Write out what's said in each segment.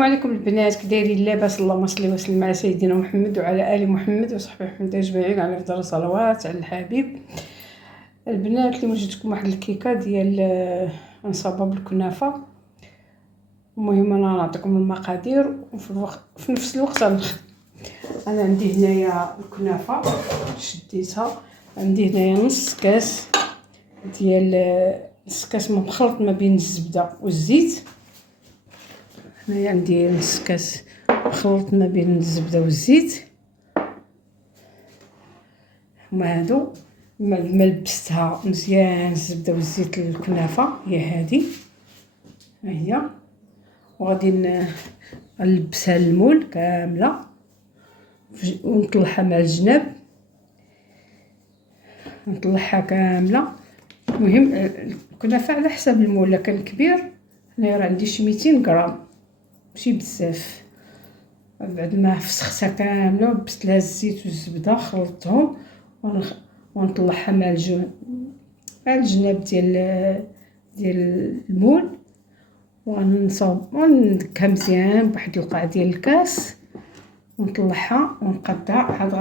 السلام عليكم البنات، كي دايرين؟ لاباس؟ اللهم صل وسلم على سيدنا محمد وعلى ال محمد وصحبه محمد اجمعين على افضل الصلوات على الحبيب. البنات اليوم جبتكم واحد الكيكه ديال نصاوبها بالكنافه. المهم انا نعطيكم المقادير في نفس الوقت انا عندي هنايا الكنافه شديتها. عندي هنايا نص كاس مخلط ما بين الزبده والزيت. هنايا عندي نص كاس مخلط ما بين الزبده والزيت. هما هادو ما لبستها مزيان الزبده والزيت الكنافه هي هادي، ها هي. وغادي نلبسها المول كامله ونطلعها مع الجناب، نطلعها كامله. المهم الكنافه على حساب المول، كان كبير هنايا راه عندي شي 200 غرام ماشي بزاف. بعد ما فسختها كامله ولبست لها الزيت والزبده خلطتهم ونطلعها مع الجناب ديال المول، ونصاوب وندكها مزيان بواحد القاع ديال الكاس ونطلعها ونقادها. عاد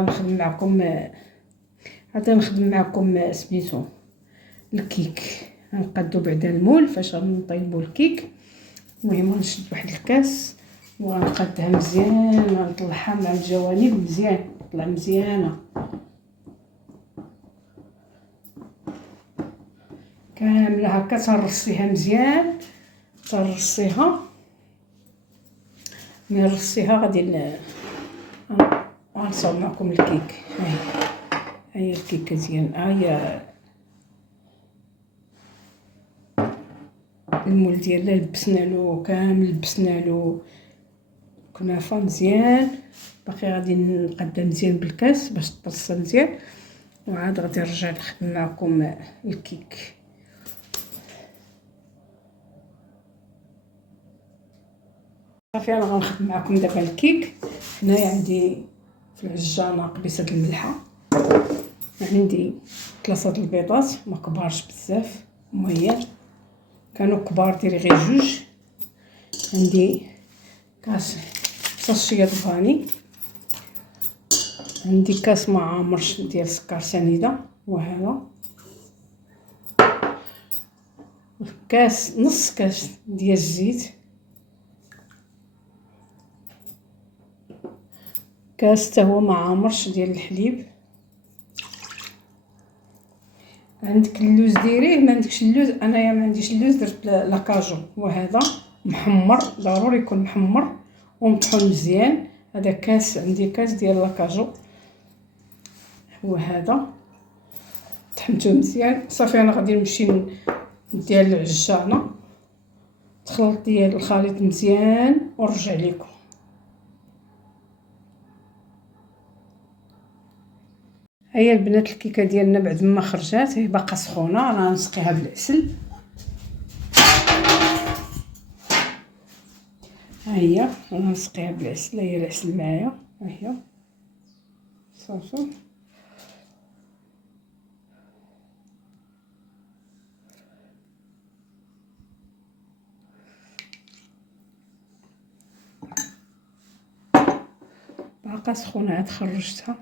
غنخدم معكم سميتو الكيك. غنقادو بعدا المول فاش غنطيبو الكيك. المهم غنشد واحد الكاس وغنقادها مزيان ونطلعها مع الجوانب مزيان، طلع مزيانه كامله هكا. ترصيها مزيان، ترصيها ملي نرصيها غادي غنصاوب معكم الكيك. هاهي الكيكه ديالنا، هي المول ديالنا لبسنا له كنافه مزيان. باقي غادي نقادها مزيان بالكاس باش تطرص مزيان، وعاد غادي نرجع نخدم معكم الكيك. صافي انا غنخدم معكم دابا الكيك. هنايا عندي في العجانه قبيصه الملحه، عندي 3 البيضات ما كبارش بزاف، هما كانوا كبار ديري غير 2. عندي كاس صاشيه فاني، عندي كاس معمر ديال سكر سنيده، وهذا نص كاس ديال الزيت، كاس حتى هو معمر ديال الحليب. عندك اللوز ديريه، ما عندكش اللوز انايا ما عنديش اللوز درت لاكاجو، وهذا محمر ضروري يكون محمر ومطحون مزيان. هذا كاس، عندي كاس ديال لاكاجو، هو هذا طحنته مزيان. صافي انا غادي نمشي ندير العجانه تخلط ديال الخليط مزيان ونرجع لكم. هيا البنات الكيكه ديالنا بعد ما خرجات هي باقا سخونه، انا نسقيها بالعسل. ها هي انا نسقيها بالعسل، هي العسل معايا، ها هي صافي. باقا سخونه عاد خرجتها.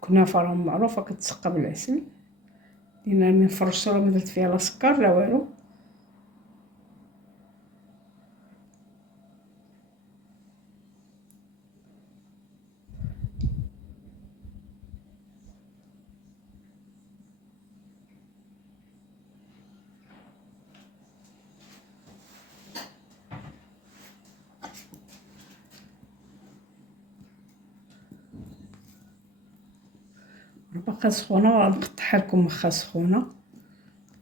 كنافه راه معروفه كتسقى بالعسل، لان من فرشتها ما درت فيها لا سكر لا والو. باقا سخونه، غنقطعها لكم واخا سخونه،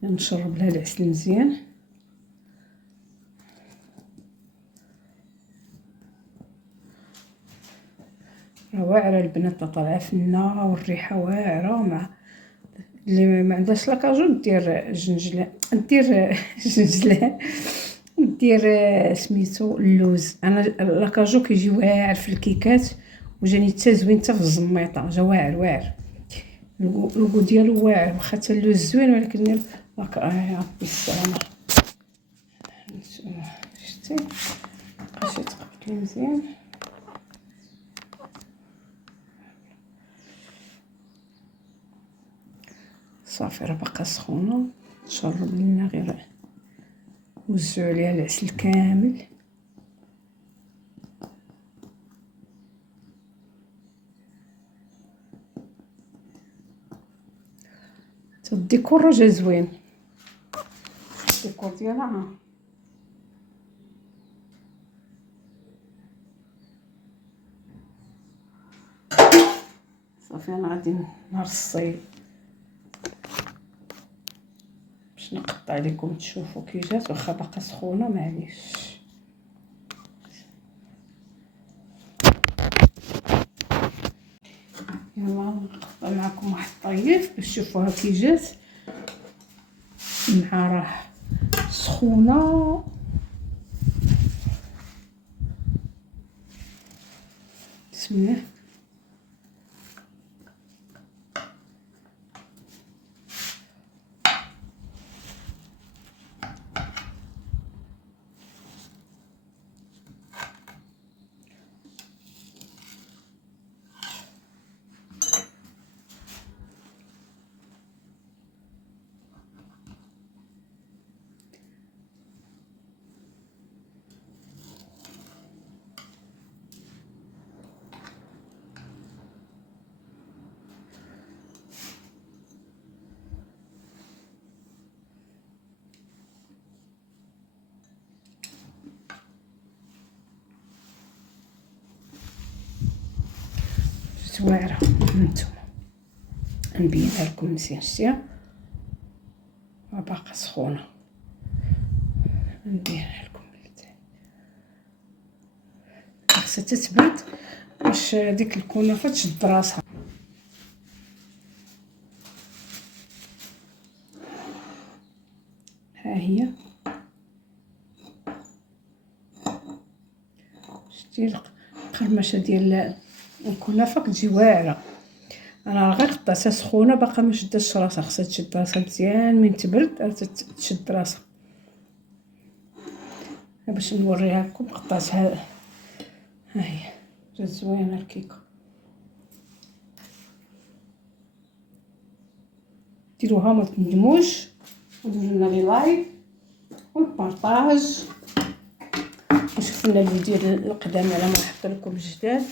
نشرب لها العسل مزيان. راه واعره البنات، طالعه فنه والريحه واعره. مع اللي ما عندهاش لاكاجو دير جنجله، دير جنجله، دير سميتو اللوز. انا لاكاجو كيجي واعر في الكيكات وجاني حتى زوين حتى في الزميطه، جا واعر واعر، اللوغو ديالو واعر، واخا حتى اللوز زوين ولكن هاكا. ربي السلامه. شتي بقى شي تقبت لي مزيان. صافي راه باقا سخونه، تشرب لينا غير وزعوا عليها العسل كامل. الديكور راه جا زوين، الديكور ديالها صافي. انا غادي نهار الصيد باش نقطع لكم تشوفوا كي جات، واخا باقا سخونه معليش. يلا نقطع معكم واحد الطريف باش تشوفوها كي جات، مع راه سخونه. بسم الله. زويره هانتوما، نبينها لكم مزيان. شتيها باقا سخونه، نبينها لكم خاصها تتبرد باش ديك الكنافه تشد راسها. ها هي شتي القرمشه ديال الكنافه كتجي واعره. انا غير قطعتها سخونه باقا ما شداتش راسها، خاصها تشد راسها مزيان من تبرد تشد راسها. باش نوريها لكم قطعتها، ها هي جات زوينه الكيكه. ديروها ما تندموش، وديروا لنا لي لايك والبارطاج، وشوفوا لنا الفيديو القدام على ما نحط لكم جداد.